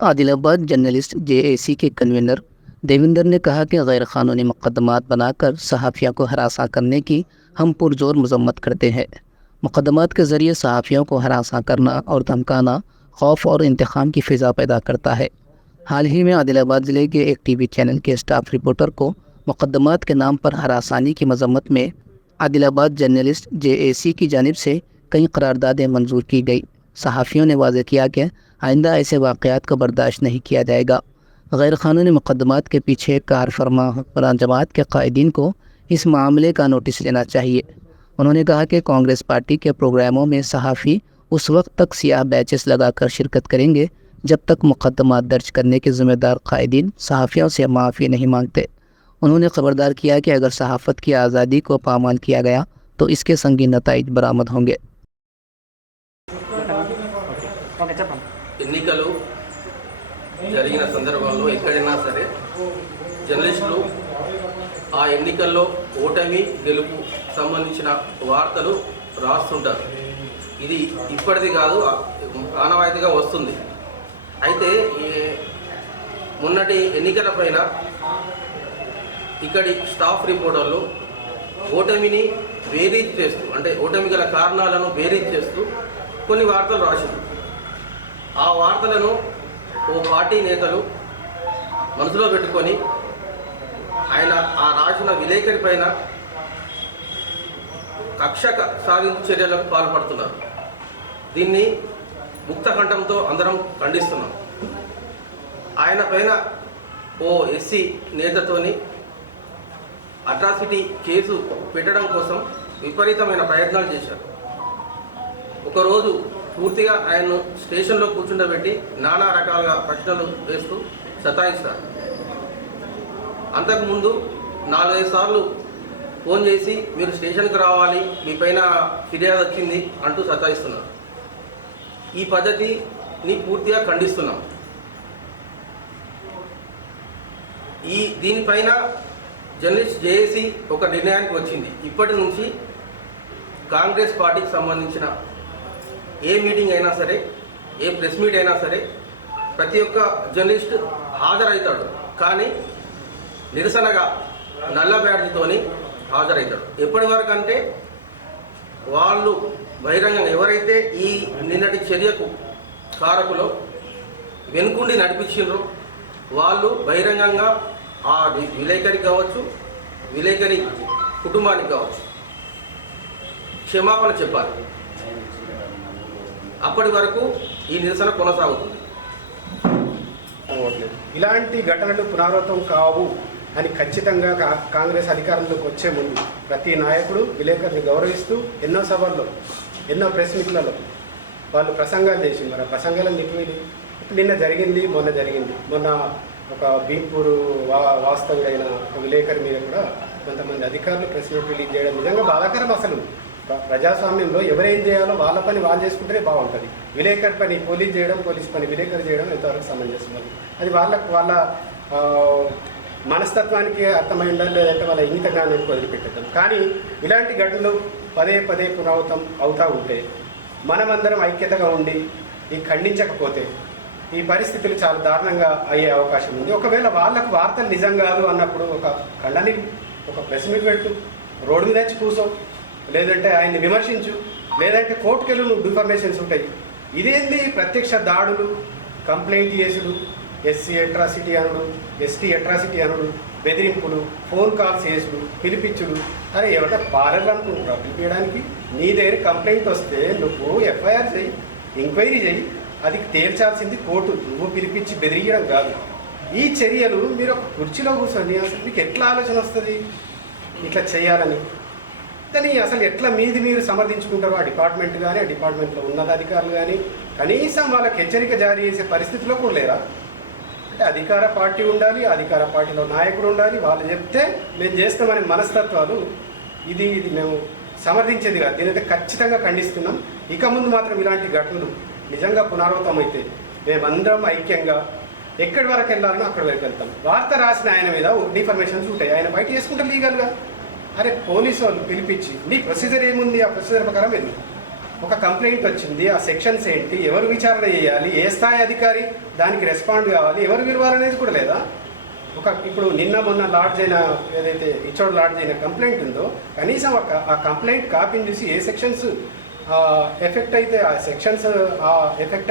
Adilabad journalist JAC के convener Devinder ने कहा कि गैर कानूनी मुकदमात बनाकर सहाफ़ियों को हरासा करने की हम पुरजोर मजम्मत करते हैं। मुकदमात के ज़रिए सहाफ़ियों को हरासा करना और धमकाना खौफ और इंतकाम की फ़िज़ा पैदा करता है। हाल ही में आदिलाबाद ज़िले के एक टीवी चैनल के स्टाफ रिपोर्टर को मुकदमात के नाम पर हरासानी की मजम्मत में आदिलाबाद जर्नलिस्ट जेएसी की जानिब से कई करारदादें मंजूर की गई। सहाफ़ियों ने वाज़ेह किया कि आइंदा ऐसे वाक़यात को बर्दाश्त नहीं किया जाएगा। गैर क़ानूनी मुकदमात के पीछे कार फरमा हुक्मरान जमात के कायदीन को इस मामले का नोटिस लेना चाहिए। उन्होंने कहा कि कांग्रेस पार्टी के प्रोग्रामों में सहाफ़ी उस वक्त तक सियाह बैचेस लगाकर शिरकत करेंगे जब तक मुकदमात दर्ज करने के ज़िम्मेदार कायदीन सहाफ़ियों से माफ़ी नहीं मांगते। उन्होंने खबरदार किया कि अगर सहाफ़त की आज़ादी को पामाल किया गया तो इसके संगीन नताइज बरामद होंगे। ఎన్నికలు జరిగిన సందర్భంలో ఎక్కడైనా సరే జర్నలిస్టులు ఆ ఎన్నికల్లో ఓటమి గెలుపు సంబంధించిన వార్తలు రాస్తుంటారు. ఇది ఇప్పటిది కాదు, ఆనవాయితీగా వస్తుంది. అయితే మొన్నటి ఎన్నికల పైన ఇక్కడి స్టాఫ్ రిపోర్టర్లు ఓటమిని బేరీజ్ చేస్తూ, అంటే ఓటమి గల కారణాలను బేరీజ్ చేస్తూ కొన్ని వార్తలు రాశారు. ఆ వార్తలను ఓ పార్టీ నేతలు మనసులో పెట్టుకొని ఆయన ఆ రాసిన విలేకరి పైన కక్ష సాధింపు చర్యలకు పాల్పడుతున్నారు. దీన్ని ముక్తకంఠంతో అందరం ఖండిస్తున్నాం. ఆయన పైన ఓ ఎస్సీ నేతతోని అట్రాసిటీ కేసు పెట్టడం కోసం విపరీతమైన ప్రయత్నాలు చేశారు. ఒకరోజు పూర్తిగా ఆయన్ను స్టేషన్లో కూర్చుండబెట్టి నానా రకాలుగా ప్రశ్నలు వేస్తూ సతాయిస్తారు. అంతకుముందు 4-5 సార్లు ఫోన్ చేసి మీరు స్టేషన్కి రావాలి, మీ పైన ఫిర్యాదు వచ్చింది అంటూ సతాయిస్తున్నారు. ఈ పద్ధతిని పూర్తిగా ఖండిస్తున్నాం. దీనిపైన జర్నలిస్ట్ జేఏసీ ఒక నిర్ణయానికి వచ్చింది. ఇప్పటి నుంచి కాంగ్రెస్ పార్టీకి సంబంధించిన ఏ మీటింగ్ అయినా సరే, ఏ ప్రెస్ మీట్ అయినా సరే ప్రతి ఒక్క జర్నలిస్ట్ హాజరవుతాడు. కానీ నిరసనగా నల్ల బ్యాడ్జ్తోని హాజరవుతాడు. ఎప్పటి వరకు అంటే వాళ్ళు బహిరంగంగా ఎవరైతే ఈ నిన్నటి చర్యకు కారకులో వెనుకుండి నడిపించారో వాళ్ళు బహిరంగంగా ఆ విలేకరికి కావచ్చు, విలేకరి కుటుంబానికి కావచ్చు క్షమాపణ చెప్పాలి. అప్పటి వరకు ఈ నిరసన కొనసాగుతుంది. ఇలాంటి ఘటనలు పునరావృతం కావు అని ఖచ్చితంగా కాంగ్రెస్ అధికారంలోకి వచ్చే ముందు ప్రతి నాయకుడు విలేకరుని గౌరవిస్తూ ఎన్నో సభల్లో, ఎన్నో ప్రెస్ మీట్లలో వాళ్ళు ప్రసంగాలు చేసి, మరి ఆ ప్రసంగాలను నిలిపి నిన్న జరిగింది, మొన్న ఒక భీంపూరు వాస్తవంగా అయిన ఒక విలేకరి మీద కూడా కొంతమంది అధికారులు ప్రెస్ మీట్ రిలీజ్ చేయడం నిజంగా బాధాకరం. అసలు ప్రజాస్వామ్యంలో ఎవరేం చేయాలో వాళ్ళ పని వాళ్ళు చేసుకుంటేనే బాగుంటుంది. విలేకరి పని పోలీస్ చేయడం, పోలీస్ పని విలేకరి చేయడం ఎంతవరకు సమంజసం. అది వాళ్ళ మనస్తత్వానికి అర్థమై ఉండాలి, లేదంటే వాళ్ళ ఇంగిత జ్ఞానానికి వదిలిపెట్టడం. కానీ ఇలాంటి ఘటనలు పదే పునరావృతం అవుతూ ఉంటే మనమందరం ఐక్యతగా ఉండి ఈ ఖండించకపోతే ఈ పరిస్థితులు చాలా దారుణంగా అయ్యే అవకాశం ఉంది. ఒకవేళ వాళ్ళకు వార్తలు నిజం కాదు అన్నప్పుడు ఒక కళ్ళని ఒక ప్రెస్ మీట్ పెట్టు, రోడ్డు మీద వచ్చి కూర్చో, లేదంటే ఆయన్ని విమర్శించు, లేదంటే కోర్టుకెళ్ళు, నువ్వు డిఫర్మేషన్స్ ఉంటాయి. ఇదేంది ప్రత్యక్ష దాడులు, కంప్లైంట్ చేసుడు, ఎస్సీ అట్రాసిటీ అనుడు, ఎస్టీ అట్రాసిటీ అనుడు, బెదిరింపులు, ఫోన్ కాల్స్ చేసుడు, పిలిపించుడు. అరే ఎవరైనా పార్లర్ అనుకుంటున్నా పిలిపించడానికి? నీ దగ్గర కంప్లైంట్ వస్తే నువ్వు ఎఫ్ఐఆర్ చేయి, ఎంక్వైరీ చేయి, అది తేల్చాల్సింది కోర్టు. నువ్వు పిలిపించి బెదిరియడం కాదు. ఈ చర్యలు మీరు ఒక కుర్చీలో కూర్చొని అసలు మీకు ఎట్లా ఆలోచన వస్తుంది ఇట్లా చేయాలని? కానీ అసలు ఎట్లా మీరు సమర్థించుకుంటారో ఆ డిపార్ట్మెంట్ కానీ, ఆ డిపార్ట్మెంట్లో ఉన్నతాధికారులు కానీ కనీసం వాళ్ళకి హెచ్చరిక జారీ చేసే పరిస్థితిలో కూడా లేరా? అంటే అధికార పార్టీ ఉండాలి, అధికార పార్టీలో నాయకుడు ఉండాలి, వాళ్ళు చెప్తే మేము చేస్తామనే మనస్తత్వాలు ఇది మేము సమర్థించేది కాదు. దీనైతే ఖచ్చితంగా ఖండిస్తున్నాం. ఇక ముందు మాత్రం ఇలాంటి ఘటనలు నిజంగా పునరావృతం అయితే మేమందరం ఐక్యంగా ఎక్కడి వరకు వెళ్ళాలనో అక్కడి వరకు వెళ్తాం. వార్త రాసిన ఆయన మీద డిఫర్మేషన్స్ ఉంటాయి, ఆయన బయట చేసుకుంటారు లీగల్గా. అరే పోలీసు వాళ్ళు పిలిపించి నీ ప్రొసీజర్ ఏముంది, ఆ ప్రొసీజర్ ప్రకారం వెళ్ళి ఒక కంప్లైంట్ వచ్చింది, ఆ సెక్షన్స్ ఏంటి, ఎవరు విచారణ చేయాలి, ఏ స్థాయి అధికారి దానికి రెస్పాండ్ కావాలి, ఎవరు విలువాలనేది కూడా లేదా? ఇప్పుడు నిన్న మొన్న లాడ్జ్ అయిన ఏదైతే ఇచ్చోడు లాడ్జ్ అయిన కంప్లైంట్ ఉందో కనీసం ఆ కంప్లైంట్ కాపీని చూసి ఏ సెక్షన్స్ ఎఫెక్ట్ అయితే ఆ సెక్షన్స్ ఎఫెక్ట్